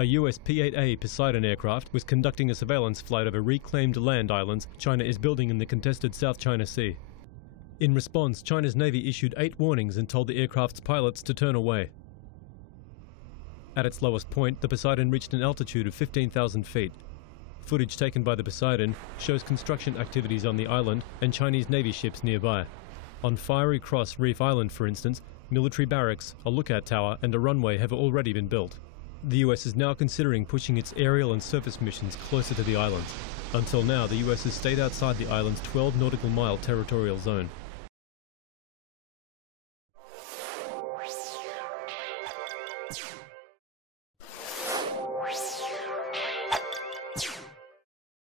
A US P8-A Poseidon aircraft was conducting a surveillance flight over reclaimed land islands China is building in the contested South China Sea. In response, China's Navy issued 8 warnings and told the aircraft's pilots to turn away. At its lowest point, the Poseidon reached an altitude of 15,000 feet. Footage taken by the Poseidon shows construction activities on the island and Chinese Navy ships nearby. On Fiery Cross Reef Island, for instance, military barracks, a lookout tower and a runway have already been built. The US is now considering pushing its aerial and surface missions closer to the islands. Until now, the US has stayed outside the island's 12 nautical mile territorial zone.